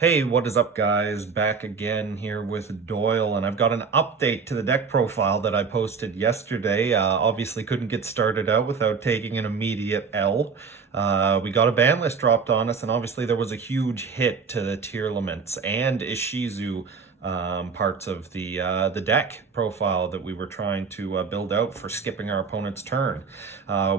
Hey, what is up, guys? Back again here with Doyle, and I've got an update to the deck profile that I posted yesterday. Obviously, couldn't get started out without taking an immediate L. We got a ban list dropped on us, and obviously, there was a huge hit to the Tearlaments and Ishizu parts of the deck profile that we were trying to build out for skipping our opponent's turn.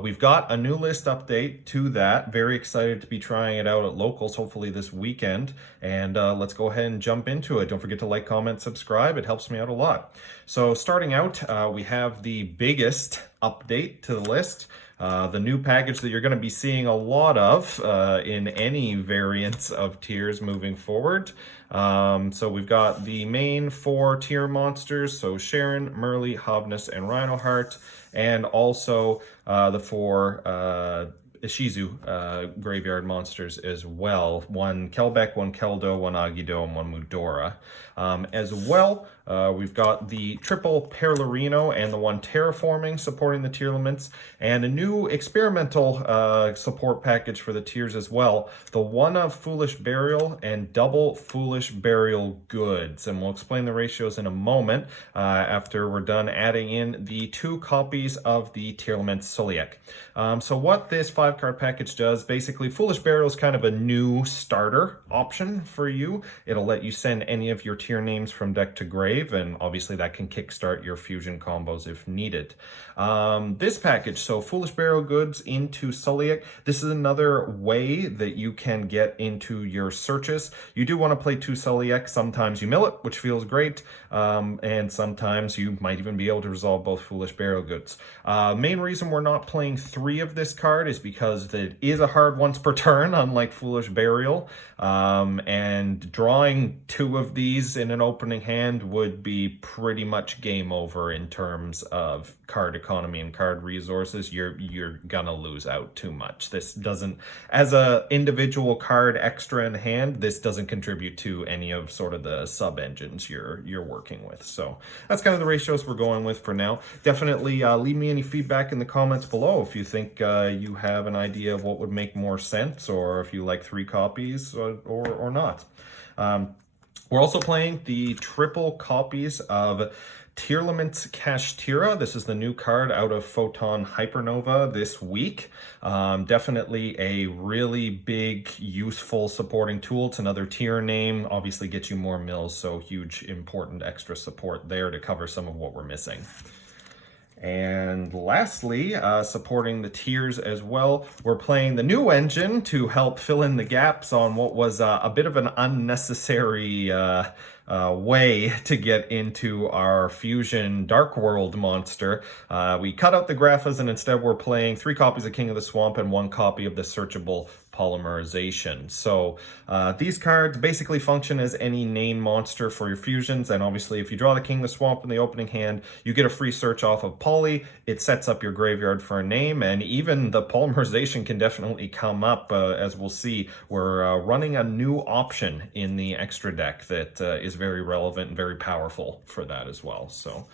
We've got a new list update to that. Very excited to be trying it out at locals, hopefully this weekend. And let's go ahead and jump into it. Don't forget to like, comment, subscribe. It helps me out a lot. So starting out, we have the biggest update to the list. The new package that you're going to be seeing a lot of in any variants of tiers moving forward. So we've got the main 4 tier monsters, so Sharon, Merle, Hovness, and Rhinoheart, and also the 4 Ishizu graveyard monsters as well. 1 Kelbeck, 1 Keldo, 1 Agido, and 1 Mudora. As well, we've got the triple Perlarino and the 1 Terraforming supporting the Tearlaments, and a new experimental support package for the tiers as well. The 1 of Foolish Burial and double Foolish Burial Goods. And we'll explain the ratios in a moment after we're done adding in the 2 copies of the Tearlaments Soliek. So what this 5-card package does, basically, Foolish Burial is kind of a new starter option for you. It'll let you send any of your tier names from deck to grave, and obviously that can kickstart your fusion combos if needed. This package, so Foolish Burial Goods into Soliek, this is another way that you can get into your searches. You do want to play 2 Soliek. Sometimes you mill it, which feels great, and sometimes you might even be able to resolve both Foolish Burial Goods. Main reason we're not playing 3 of this card is because it is a hard once per turn, unlike Foolish Burial, and drawing 2 of these in an opening hand would be pretty much game over in terms of card economy and card resources. You're gonna lose out too much. This doesn't, as a individual card extra in hand, this doesn't contribute to any of sort of the sub engines you're working with. So that's kind of the ratios we're going with for now. Definitely leave me any feedback in the comments below if you think you have an idea of what would make more sense, or if you like 3 copies or not. We're also playing the triple copies of Tearlaments Kashtira. This is the new card out of Photon Hypernova this week. Definitely a really big, useful supporting tool. It's another tier name. Obviously gets you more mills, so huge, important extra support there to cover some of what we're missing. And lastly, supporting the tiers as well, we're playing the new engine to help fill in the gaps on what was a bit of an unnecessary way to get into our fusion Dark World monster. We cut out the Graphas, and instead we're playing 3 copies of King of the Swamp and 1 copy of the Searchable Polymerization. So these cards basically function as any name monster for your fusions, and obviously if you draw the King of the Swamp in the opening hand, you get a free search off of Poly. It sets up your graveyard for a name, and even the Polymerization can definitely come up. As we'll see, we're running a new option in the extra deck that is very relevant and very powerful for that as well. So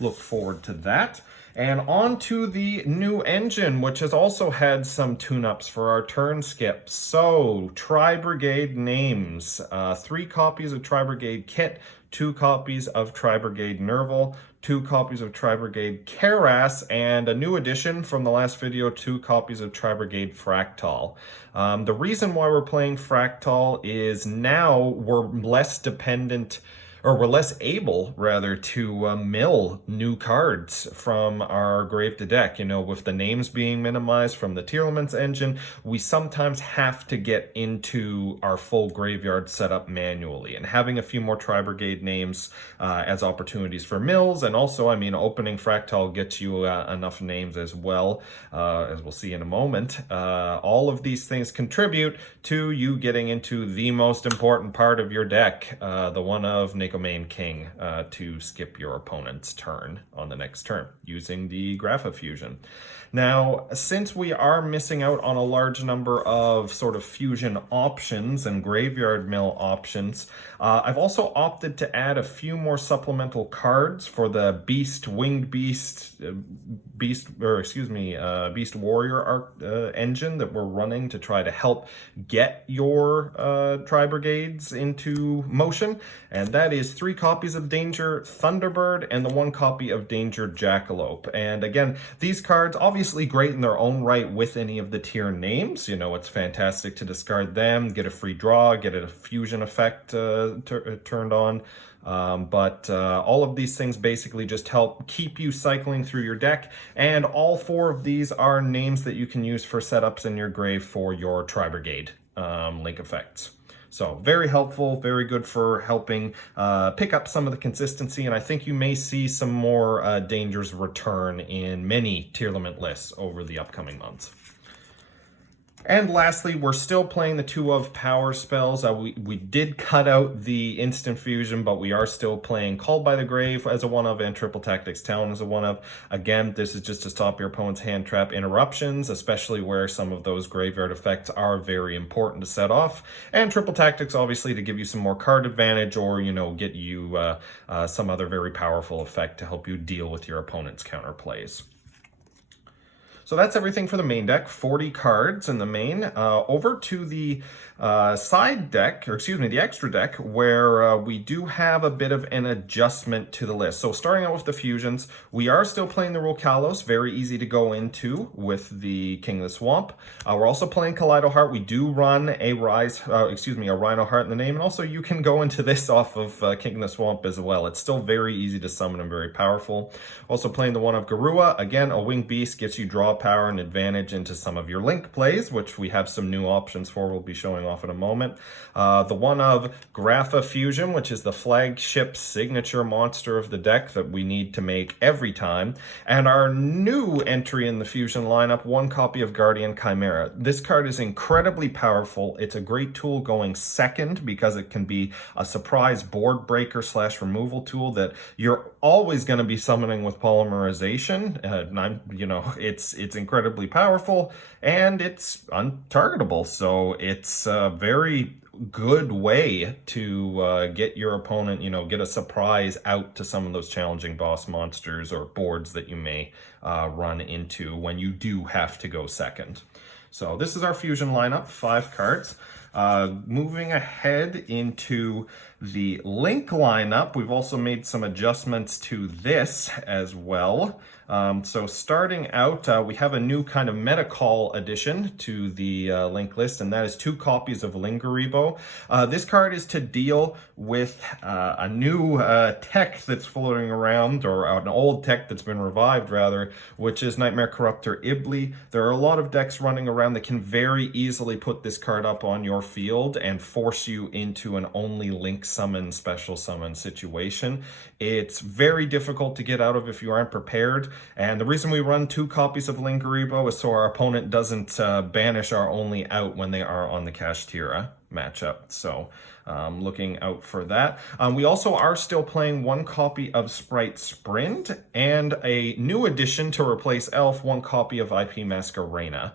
look forward to that. And on to the new engine, which has also had some tune-ups for our Turnskip. So, Tri-Brigade names. 3 copies of Tri-Brigade Kit, 2 copies of Tri-Brigade Nerval, 2 copies of Tri-Brigade Karas, and a new addition from the last video, 2 copies of Tri-Brigade Fractal. The reason why we're playing Fractal is now we're less dependent, or we're less able, rather, to mill new cards from our grave to deck. You know, with the names being minimized from the Tearlaments engine, we sometimes have to get into our full graveyard setup manually. And having a few more Tri-Brigade names as opportunities for mills, and also, I mean, opening Fractal gets you enough names as well, as we'll see in a moment. All of these things contribute to you getting into the most important part of your deck, the one of make a main king to skip your opponent's turn on the next turn using the Grapha Fusion. Now, since we are missing out on a large number of sort of fusion options and graveyard mill options, I've also opted to add a few more supplemental cards for the Beast Warrior engine that we're running to try to help get your Tri-Brigades into motion, and that is 3 copies of Danger Thunderbird and the 1 copy of Danger Jackalope. And again, these cards obviously great in their own right with any of the tier names. You know, it's fantastic to discard them, get a free draw, get a fusion effect turned on. But all of these things basically just help keep you cycling through your deck, and all 4 of these are names that you can use for setups in your grave for your Tri-Brigade link effects. So very helpful, very good for helping pick up some of the consistency, and I think you may see some more dangers return in many Tearlament lists over the upcoming months. And lastly, we're still playing the 2 of power spells. We did cut out the instant fusion, but we are still playing Called by the Grave as a 1-of and Triple Tactics Talon as a 1-of. Again, this is just to stop your opponent's hand trap interruptions, especially where some of those graveyard effects are very important to set off. And Triple Tactics, obviously, to give you some more card advantage, or, you know, get you some other very powerful effect to help you deal with your opponent's counterplays. So that's everything for the main deck, 40 cards in the main. Over to the side deck, or excuse me, the extra deck, where we do have a bit of an adjustment to the list. So starting out with the fusions, we are still playing the Rokalos, very easy to go into with the King of the Swamp. We're also playing Kaleido Heart. We do run a Rhino Heart in the name, and also you can go into this off of King of the Swamp as well. It's still very easy to summon and very powerful. Also playing the 1 of Garua. Again, a Winged Beast gives you draw power and advantage into some of your link plays, which we have some new options for we'll be showing off in a moment. The 1 of Grapha Fusion, which is the flagship signature monster of the deck that we need to make every time. And our new entry in the fusion lineup, 1 copy of Guardian Chimera. This card is incredibly powerful. It's a great tool going second because it can be a surprise board breaker / removal tool that you're always going to be summoning with polymerization. It's incredibly powerful, and it's untargetable, so it's a very good way to get your opponent, get a surprise out to some of those challenging boss monsters or boards that you may run into when you do have to go second. So this is our fusion lineup, 5 cards. Moving ahead into the link lineup, we've also made some adjustments to this as well. So starting out, we have a new kind of meta call addition to the link list, and that is 2 copies of Lingaribo. This card is to deal with a new tech that's floating around, or an old tech that's been revived rather, which is Nightmare Corruptor Ibli. There are a lot of decks running around that can very easily put this card up on your field and force you into an only link summon, special summon situation. It's very difficult to get out of if you aren't prepared. And the reason we run 2 copies of Lingaribo is so our opponent doesn't banish our only out when they are on the Kashtira matchup. So looking out for that. We also are still playing 1 copy of Sprite Sprint and a new addition to replace Elf, 1 copy of IP Masquerena.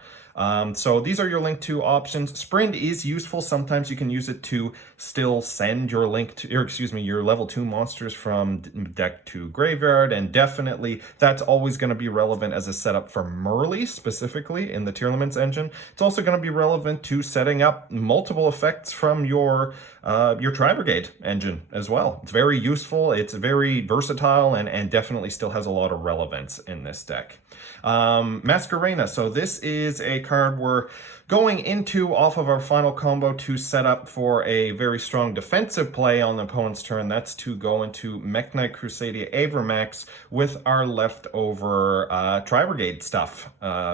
So these are your link 2 options. Sprint is useful. Sometimes you can use it to still send your your level 2 monsters from deck to graveyard, and definitely that's always going to be relevant as a setup for Merly, specifically in the Tearlaments engine. It's also going to be relevant to setting up multiple effects from your Tri-Brigade engine as well. It's very useful, it's very versatile, and definitely still has a lot of relevance in this deck. Masquerena, so this is a card we're going into off of our final combo to set up for a very strong defensive play on the opponent's turn. That's to go into Mech Knight Crusadia Avramax with our leftover Tri-Brigade stuff.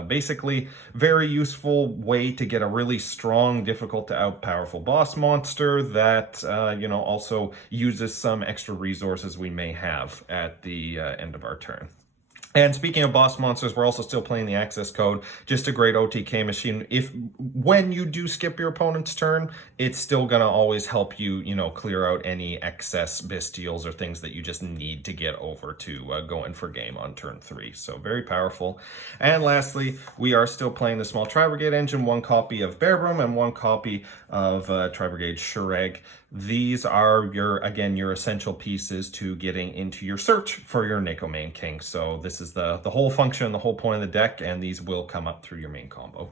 Basically, very useful way to get a really strong, difficult to out powerful boss monster that also uses some extra resources we may have at the end of our turn. And speaking of boss monsters, we're also still playing the access code. Just a great OTK machine. If when you do skip your opponent's turn, it's still gonna always help you, clear out any excess bestials or things that you just need to get over to go in for game on turn 3. So very powerful. And lastly, we are still playing the small Tri-Brigade engine, 1 copy of Bear Broom and 1 copy of Tri-Brigade Shureg. These are your essential pieces to getting into your search for your Neko main king. So this is the whole function, the whole point of the deck, and these will come up through your main combo.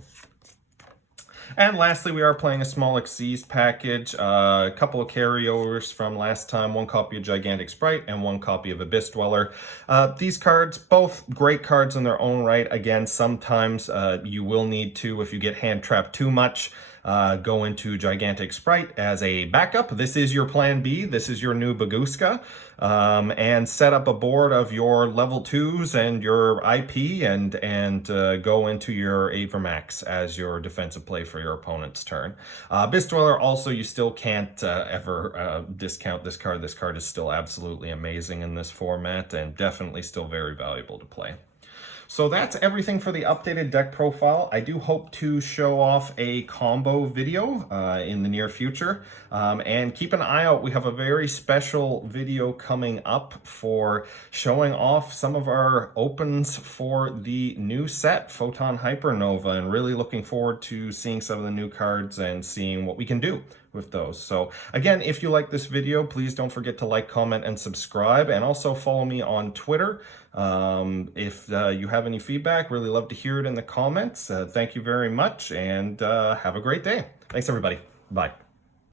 And lastly, we are playing a small Xyz package, a couple of carryovers from last time, 1 copy of Gigantic Sprite and 1 copy of Abyss Dweller. These cards, both great cards in their own right. Again, sometimes you will need to, if you get hand trapped too much, go into Gigantic Sprite as a backup. This is your plan B. This is your new Baguska. And set up a board of your level 2s and your IP and go into your Avermax as your defensive play for your opponent's turn. Abyss Dweller also, you still can't ever discount this card. This card is still absolutely amazing in this format and definitely still very valuable to play. So that's everything for the updated deck profile. I do hope to show off a combo video in the near future. And keep an eye out, we have a very special video coming up for showing off some of our opens for the new set, Photon Hypernova, and really looking forward to seeing some of the new cards and seeing what we can do with those. So again, if you like this video, please don't forget to like, comment, and subscribe, and also follow me on Twitter. If you have any feedback, really love to hear it in the comments. Thank you very much, and have a great day. Thanks, everybody. Bye.